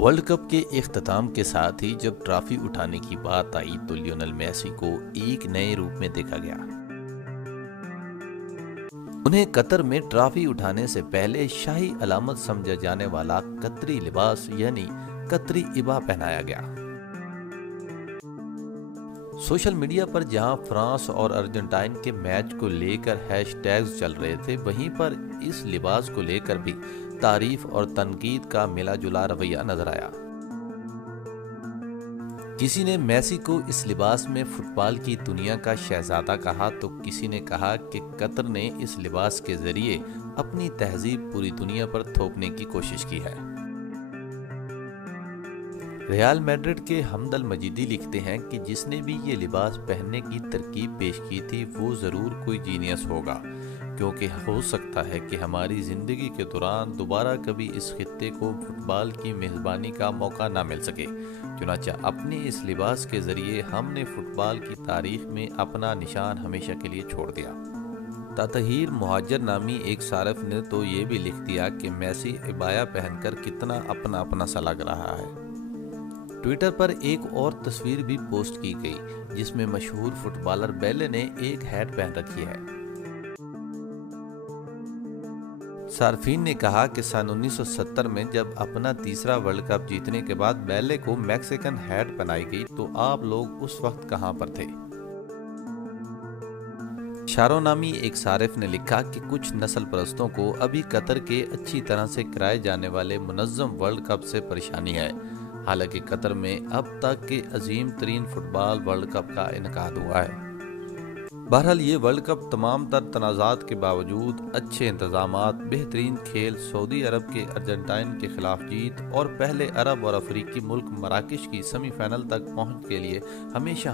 World cup کے اختتام کے ساتھ ہی جب ٹرافی اٹھانے کی بات آئی تو لیونل میسی کو ایک نئے روپ میں دیکھا گیا۔ انہیں قطر میں ٹرافی اٹھانے سے پہلے شاہی علامت سمجھا جانے والا قطری لباس یعنی قطری ابا پہنایا گیا۔ سوشل میڈیا پر جہاں فرانس اور ارجنٹائن کے میچ کو لے کر ہیش ٹیگز چل رہے تھے، وہیں پر اس لباس کو لے کر بھی تعریف اور تنقید کا ملا جلا رویہ نظر آیا۔ کسی نے میسی کو اس لباس میں فٹ بال کی دنیا کا شہزادہ کہا تو کسی نے کہا کہ قطر نے اس لباس کے ذریعے اپنی تہذیب پوری دنیا پر تھوپنے کی کوشش کی ہے۔ ریال میڈرڈ کے حمد المجیدی لکھتے ہیں کہ جس نے بھی یہ لباس پہننے کی ترکیب پیش کی تھی وہ ضرور کوئی جینیس ہوگا، کیونکہ ہو سکتا ہے کہ ہماری زندگی کے دوران دوبارہ کبھی اس خطے کو فٹ بال کی میزبانی کا موقع نہ مل سکے، چنانچہ اپنے اس لباس کے ذریعے ہم نے فٹ بال کی تاریخ میں اپنا نشان ہمیشہ کے لیے چھوڑ دیا۔ تطہیر مہاجر نامی ایک صارف نے تو یہ بھی لکھ دیا کہ میسی عبایا پہن کر کتنا اپنا سا لگ رہا ہے۔ ٹویٹر پر ایک اور تصویر بھی پوسٹ کی گئی جس میں مشہور فٹ بالر بیلے نے ایک ہیٹ پہن رکھی ہے۔ صارفین نے کہا کہ سن 1970 میں جب اپنا تیسرا ورلڈ کپ جیتنے کے بعد بیلے کو میکسیکن ہیٹ پہنائی گئی تو آپ لوگ اس وقت کہاں پر تھے؟ شارو نامی ایک صارف نے لکھا کہ کچھ نسل پرستوں کو ابھی قطر کے اچھی طرح سے کرائے جانے والے منظم ورلڈ کپ سے پریشانی ہے، حالانکہ قطر میں اب تک کے عظیم ترین فٹ بال ورلڈ کپ کا انعقاد ہوا ہے۔ بہرحال یہ ورلڈ کپ تمام تر تنازعات کے باوجود اچھے انتظامات، بہترین کھیل، سعودی عرب کے ارجنٹائن کے خلاف جیت اور پہلے عرب اور افریقی ملک مراکش کی سیمی فائنل تک پہنچ کے لیے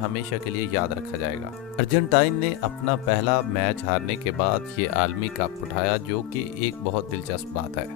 ہمیشہ کے لیے یاد رکھا جائے گا۔ ارجنٹائن نے اپنا پہلا میچ ہارنے کے بعد یہ عالمی کپ اٹھایا، جو کہ ایک بہت دلچسپ بات ہے۔